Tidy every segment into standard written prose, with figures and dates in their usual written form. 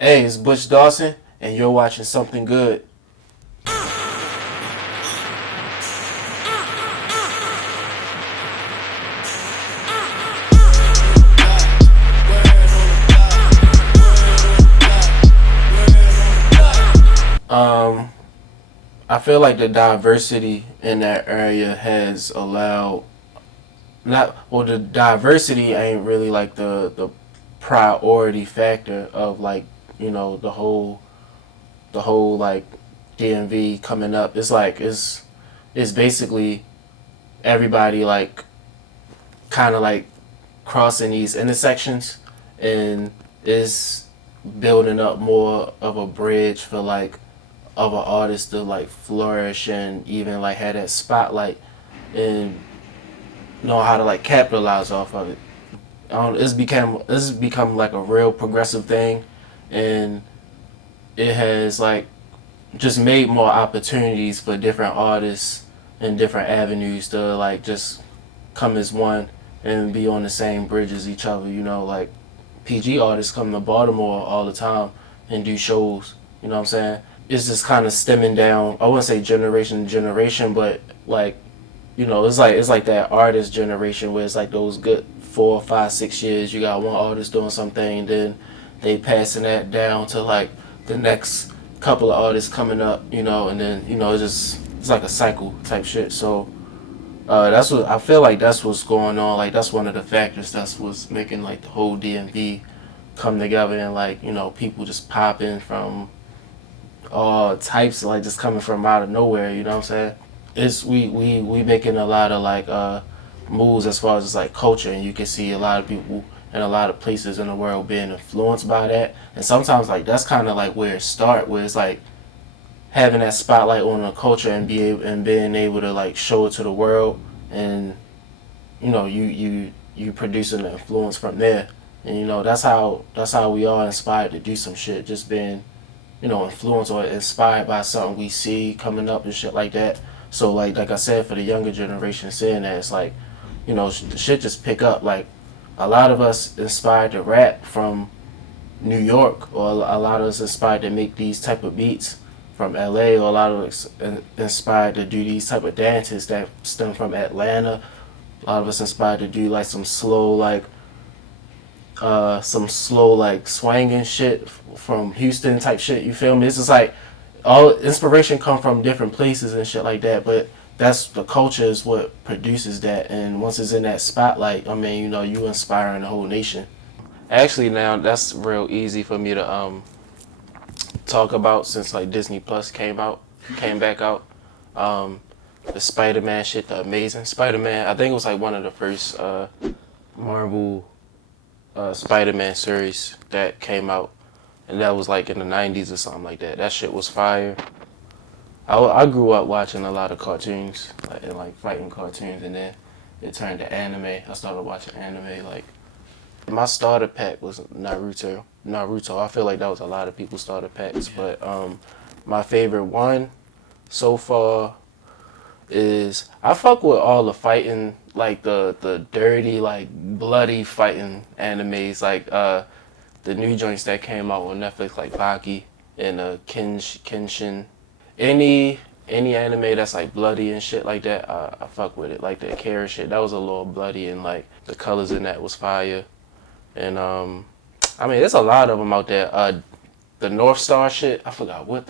Hey, it's Butch Dawson, and you're watching Something Good. Um, I feel like the diversity in that area has allowed not well the diversity ain't really like the priority factor of like the whole like DMV coming up. It's like it's basically everybody like kind of like crossing these intersections and is building up more of a bridge for like other artists to like flourish and even like have that spotlight and know how to like capitalize off of it. It's become like a real progressive thing, and it has like just made more opportunities for different artists and different avenues to like just come as one and be on the same bridge as each other. Like PG artists come to Baltimore all the time and do shows. You know what I'm saying? It's just kind of stemming down. I wouldn't say generation to generation, but like it's like that artist generation where it's like those good 4, 5, 6 years. You got one artist doing something, and then they passing that down to like the next couple of artists coming up. And then it's like a cycle type shit. So that's what I feel like. That's what's going on. Like that's one of the factors. That's what's making like the whole DMV come together and like people just popping from all types, like just coming from out of nowhere. You know what I'm saying? We making a lot of like moves as far as just like culture, and you can see a lot of people in a lot of places in the world being influenced by that. And sometimes like that's kind of like where it start, where it's like having that spotlight on the culture and being able to like show it to the world, and you producing the influence from there. And that's how we are inspired to do some shit, just being influenced or inspired by something we see coming up and shit like that. So like I said, for the younger generation, seeing that, it's like the shit just pick up. Like a lot of us inspired to rap from New York, or a lot of us inspired to make these type of beats from LA, or a lot of us inspired to do these type of dances that stem from Atlanta. A lot of us inspired to do like some slow like swanging shit from Houston type shit. You feel me? It's just like all inspiration come from different places and shit like that. But that's the culture is what produces that. And once it's in that spotlight, I mean, you inspiring the whole nation. Actually, now that's real easy for me to talk about since like Disney Plus came back out. Um, the Spider-Man shit, the Amazing Spider-Man. I think it was like one of the first Marvel Spider-Man series that came out, and that was like in the '90s or something like that. That shit was fire. I grew up watching a lot of cartoons, like fighting cartoons, and then it turned to anime. I started watching anime. Like my starter pack was Naruto. Naruto. I feel like that was a lot of people's starter packs, but my favorite one so far is I fuck with all the fighting, like the dirty, like bloody fighting animes, like the new joints that came out on Netflix, like Baki and Kenshin. Any anime that's like bloody and shit like that, I fuck with it. Like the Akira shit, that was a little bloody, and like the colors in that was fire. And I mean, there's a lot of them out there. The North Star shit, I forgot what.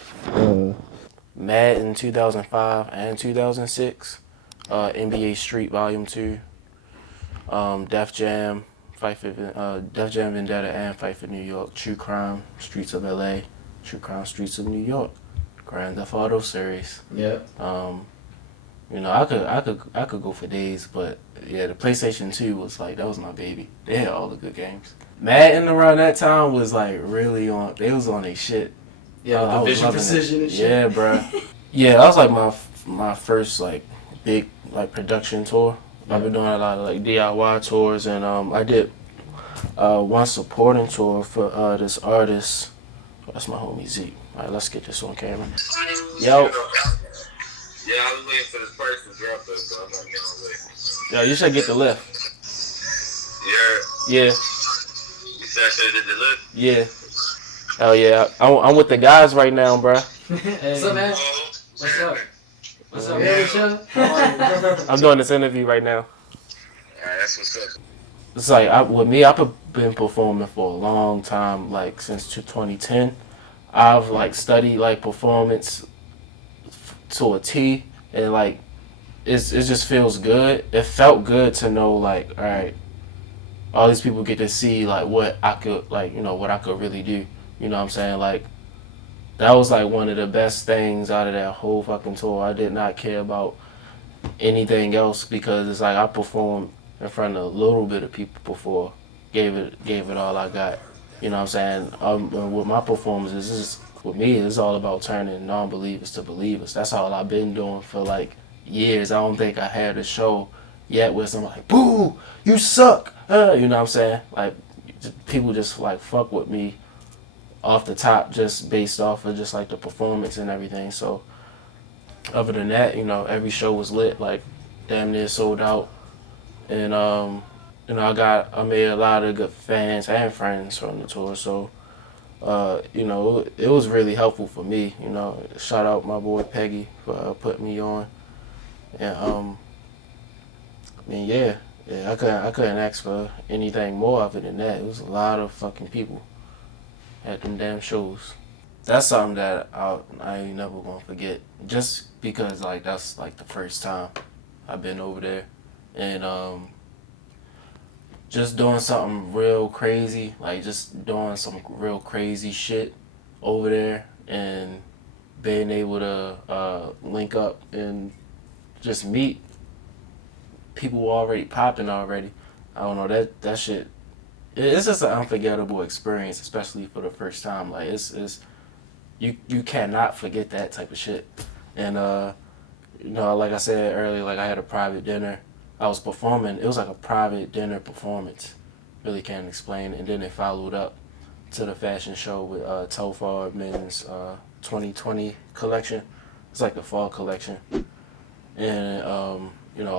Madden 2005 and 2006, NBA Street Volume 2, Def Jam, Def Jam Vendetta and Fight for New York, True Crime, Streets of LA, True Crime, Streets of New York, Grand Theft Auto series. Yep. I could go for days, but yeah, the PlayStation 2 was like, that was my baby. They had all the good games. Madden around that time was like really on. They was on their shit. Yeah, I the was vision loving it. precision and shit. Yeah, bro. Yeah, that was like my first like big like production tour. I've been doing a lot of like DIY tours, and I did one supporting tour for this artist. That's my homie Zeke. All right, let's get this on camera. Yo. Yeah, I was waiting for this person to drop us, so I'm not getting away. Yo, you should get the lift. Yeah. Yeah. You said I should have did the lift? Yeah. Oh yeah, I'm with the guys right now, bro. Hey. What's up, man? Oh, What's up? What's up, yeah. man? We chillin'? How are you? I'm doing this interview right now. Alright, that's what's up. It's like with me, I've been performing for a long time, like since 2010. I've like studied like performance to a T, and like it just feels good. It felt good to know like, all right, all these people get to see like what I could like, what I could really do. You know what I'm saying? Like that was like one of the best things out of that whole fucking tour. I did not care about anything else because it's like I performed in front of a little bit of people before, gave it all I got. You know what I'm saying? And with my performances, with me, it's all about turning non-believers to believers. That's all I've been doing for like years. I don't think I had a show yet where someone like, "Boo, you suck." You know what I'm saying? Like people just like fuck with me off the top just based off of just like the performance and everything. So other than that, every show was lit, like damn near sold out. And I made a lot of good fans and friends from the tour. So it was really helpful for me. Shout out my boy Peggy for putting me on. And I mean, yeah, I couldn't ask for anything more other than that. It was a lot of fucking people at them damn shows. That's something that I ain't never gonna forget. Just because like that's like the first time I've been over there, and just doing something real crazy, like just doing some real crazy shit over there, and being able to link up and just meet people already popping already. I don't know that shit. It's just an unforgettable experience, especially for the first time. Like it's you cannot forget that type of shit. And like I said earlier, like I had a private dinner. I was performing. It was like a private dinner performance. Really can't explain. And then it followed up to the fashion show with Tofar Men's 2020 collection. It's like the fall collection. And a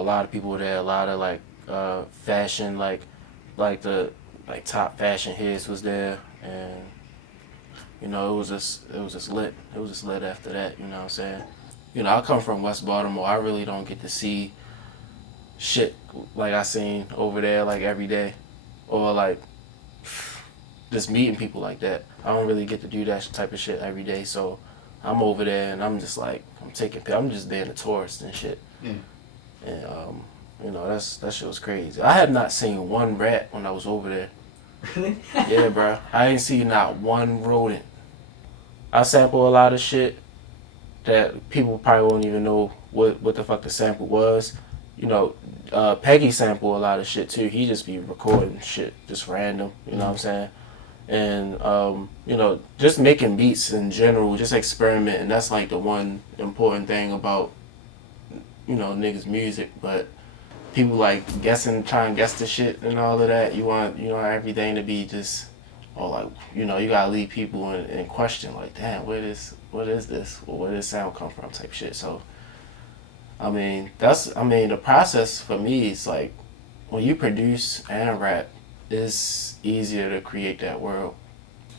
lot of people were there. A lot of like fashion, like the like top fashion heads was there, and it was just lit. It was just lit after that. You know what I'm saying? I come from West Baltimore. I really don't get to see shit like I seen over there like every day, or like just meeting people like that. I don't really get to do that type of shit every day. So I'm over there and I'm just like I'm just being a tourist and shit. Yeah. And that shit was crazy. I have not seen one rat when I was over there. Really? Yeah, bro. I ain't seen not one rodent. I sample a lot of shit that people probably won't even know what the fuck the sample was. Peggy sample a lot of shit too. He just be recording shit just random. You know what I'm saying? And just making beats in general, just experimenting. That's like the one important thing about niggas music. But people like trying to guess the shit and all of that. You want everything to be just, or like you gotta leave people in question. Like, damn, what is this? Or where does sound come from? Type shit. So, the process for me is like when you produce and rap, it's easier to create that world.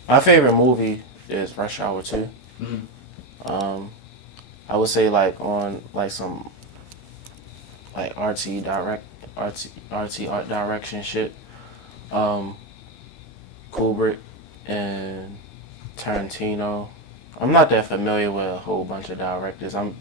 My favorite movie is Rush Hour 2. Mm-hmm. I would say like on like some like artsy art direction shit. Kubrick and Tarantino. I'm not that familiar with a whole bunch of directors. I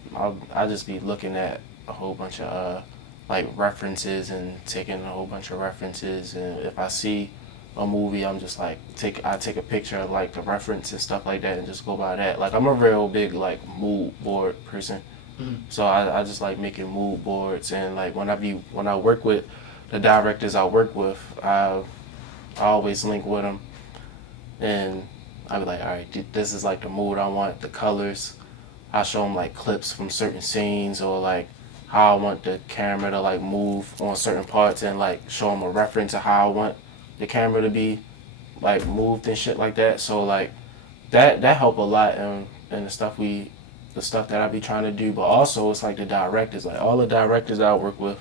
just be looking at a whole bunch of like references and taking a whole bunch of references, and if I see a movie, I'm just like I take a picture of like the reference and stuff like that and just go by that. Like I'm a real big like mood board person. Mm-hmm. So I just like making mood boards, and like when I work with the directors I work with, I always link with them, and I be like, all right, this is like the mood I want, the colors. I show them like clips from certain scenes, or like how I want the camera to like move on certain parts, and like show them a reference to how I want the camera to be like moved and shit like that. So like that help a lot in the stuff that I be trying to do. But also it's like the directors, like all the directors that I work with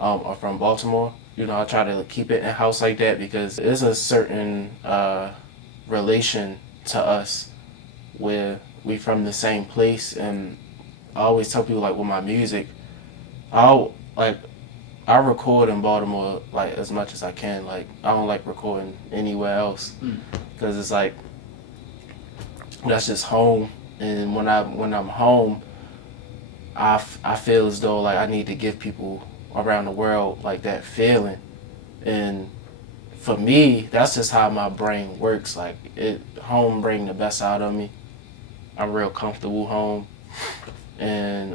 are from Baltimore. I try to keep it in house like that because there's a certain relation to us, where we from the same place. And I always tell people like with my music, I'll like I record in Baltimore like as much as I can. Like I don't like recording anywhere else because it's like that's just home. And when I'm home, I feel as though like I need to give people around the world like that feeling. And for me, that's just how my brain works. Like home bring the best out of me. I'm real comfortable home, and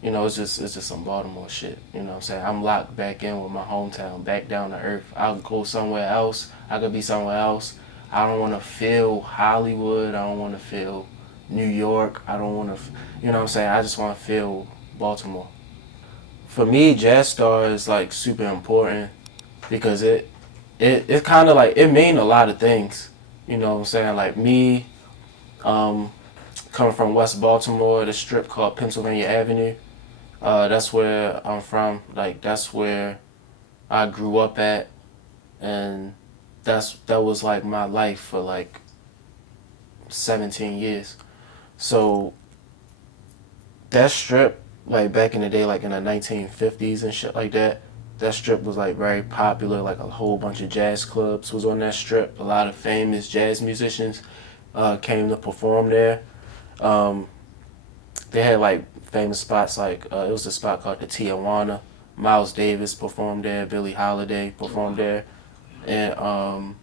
you know, it's just some Baltimore shit. You know what I'm saying? I'm locked back in with my hometown, back down to earth. I'll go somewhere else. I could be somewhere else. I don't want to feel Hollywood. I don't want to feel New York. I don't want to, you know what I'm saying? I just want to feel Baltimore. For me, Jazz Star is like super important because it kind of like, it mean a lot of things. You know what I'm saying? Like me, coming from West Baltimore, the strip called Pennsylvania Avenue. That's where I'm from. Like that's where I grew up at, and that was like my life for like 17 years. So that strip, like back in the day, like in the 1950s and shit like that, that strip was like very popular. Like a whole bunch of jazz clubs was on that strip. A lot of famous jazz musicians came to perform there. They had like famous spots like it was a spot called the Tijuana. Miles Davis performed there. Billie Holiday performed there, and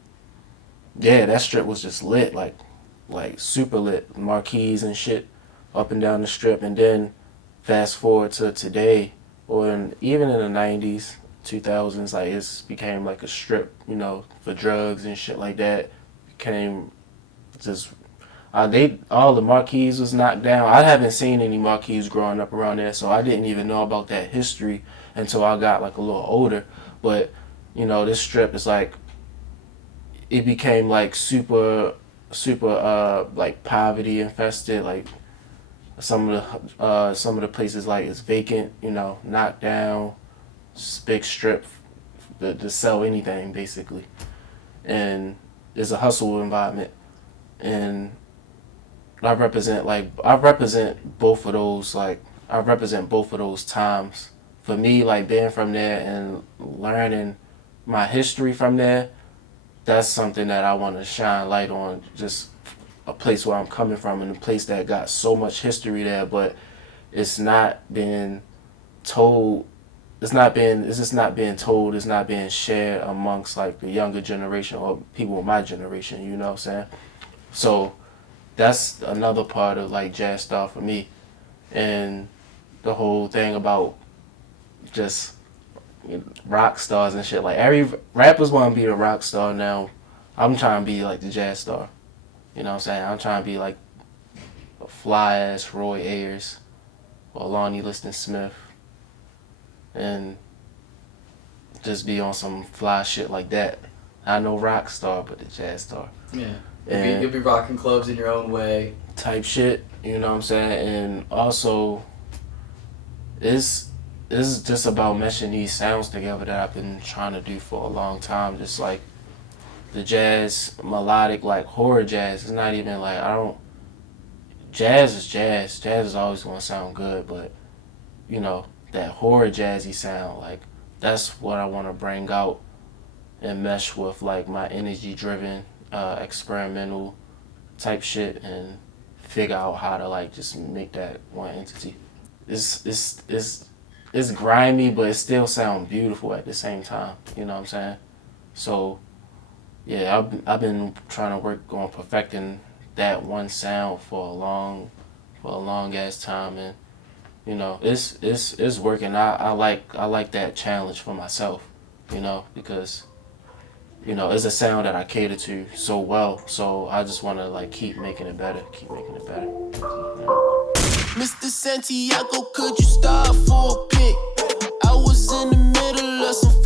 yeah, that strip was just lit, like super lit, marquees and shit up and down the strip. And then fast forward to today, even in the 90s, 2000s, like it's became like a strip, you know, for drugs and shit like that. Became just all the marquees was knocked down. I haven't seen any marquees growing up around there, so I didn't even know about that history until I got like a little older. But you know, this strip is like, it became like super like poverty infested. Like some of the places like it's vacant, you know, knocked down, big strip to sell anything basically, and it's a hustle environment. And I represent both of those, like I represent both of those times. For me, like being from there and learning my history from there, that's something that I want to shine light on. Just a place where I'm coming from and a place that got so much history there, but it's not being told. It's just not being told. It's not being shared amongst like the younger generation or people of my generation. You know what I'm saying? So that's another part of like Jazz Star for me, and the whole thing about just, you know, rock stars and shit. Like every rappers want to be a rock star now. I'm trying to be like the Jazz Star. You know what I'm saying? I'm trying to be like a fly ass Roy Ayers or Lonnie Liston Smith, and just be on some fly shit like that. Not no rock star, but the Jazz Star. Yeah. And You'll be rocking clubs in your own way. type shit, you know what I'm saying? And also, it's just about meshing these sounds together that I've been trying to do for a long time. Just like the jazz, melodic, like horror jazz. It's not even like, jazz is jazz. Jazz is always going to sound good, but, you know, that horror jazzy sound, like, that's what I want to bring out and mesh with, like, my energy-driven, experimental type shit, and figure out how to like just make that one entity. It's grimy, but it still sounds beautiful at the same time. You know what I'm saying? So yeah, I've been trying to work on perfecting that one sound for a long ass time, and you know it's working. I like that challenge for myself, you know, because you know, it's a sound that I cater to so well. So I just want to like keep making it better. Mr. Santiago, could you stop for a pic? I was in the middle of some